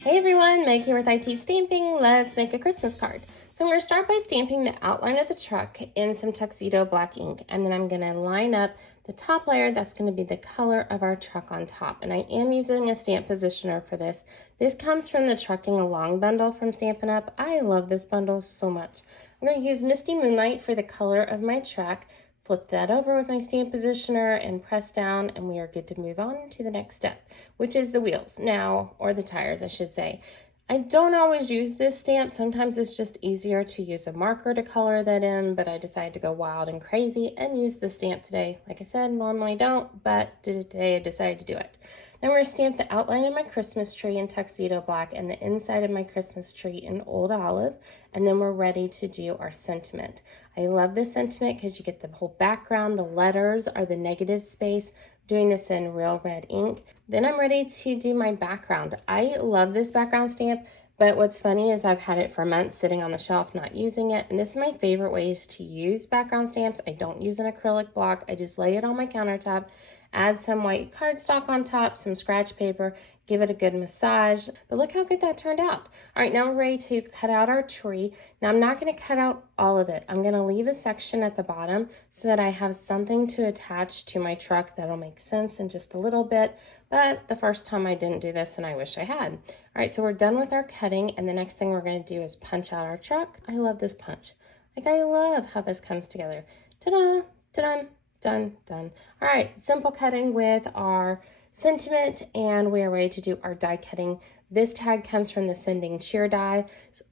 Hey everyone, Meg here with IT Stamping. Let's make a Christmas card. So I'm going to start by stamping the outline of the truck in some tuxedo black ink, and then I'm going to line up the top layer. That's going to be the color of our truck on top, and I am using a stamp positioner for this. This comes from the Trucking Along bundle from Stampin' Up. I love this bundle so much. I'm going to use Misty Moonlight for the color of my truck. Flip that over with my stamp positioner and press down, and we are good to move on to the next step, which is the wheels now, or the tires, I should say. I don't always use this stamp. Sometimes it's just easier to use a marker to color that in, but I decided to go wild and crazy and use the stamp today. Like I said, normally don't, but today I decided to do it. Then we're going to stamp the outline of my Christmas tree in tuxedo black and the inside of my Christmas tree in old olive, and then we're ready to do our sentiment. I love this sentiment because you get the whole background. The letters are the negative space. Doing this in real red ink. Then I'm ready to do my background. I love this background stamp, but what's funny is I've had it for months sitting on the shelf not using it, and this is my favorite ways to use background stamps. I don't use an acrylic block. I just lay it on my countertop, add some white cardstock on top, some scratch paper, give it a good massage. But look how good that turned out. All right, now we're ready to cut out our tree. Now I'm not going to cut out all of it. I'm going to leave a section at the bottom so that I have something to attach to my truck that'll make sense in just a little bit. But the first time I didn't do this and I wish I had. All right, so we're done with our cutting, and the next thing we're going to do is punch out our truck. I love this punch. Like, I love how this comes together. Ta-da, ta-da. Done, done. All right, simple cutting with our sentiment, and we are ready to do our die cutting. This tag comes from the Sending Cheer die.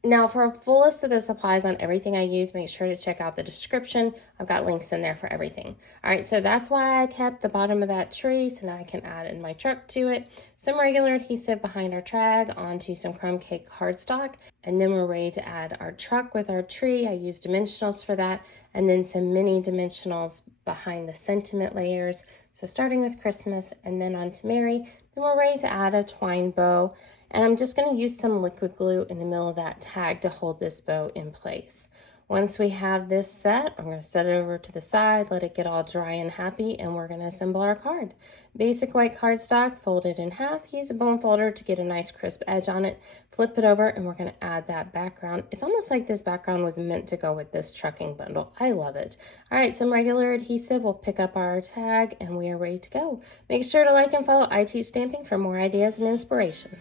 Now, for a full list of the supplies on everything I use, make sure to check out the description. I've got links in there for everything. All right, so that's why I kept the bottom of that tree, so now I can add in my truck to it. Some regular adhesive behind our tag onto some crumb cake cardstock, and then we're ready to add our truck with our tree. I use dimensionals for that, and then some mini dimensionals behind the sentiment layers. So starting with Christmas and then on to Mary, then we're ready to add a twine bow. And I'm just going to use some liquid glue in the middle of that tag to hold this bow in place. Once we have this set, I'm going to set it over to the side, let it get all dry and happy, and we're going to assemble our card. Basic white cardstock, fold it in half, use a bone folder to get a nice crisp edge on it, flip it over, and we're going to add that background. It's almost like this background was meant to go with this trucking bundle. I love it. All right, some regular adhesive, we'll pick up our tag, and we are ready to go. Make sure to like and follow IT Stamping for more ideas and inspiration.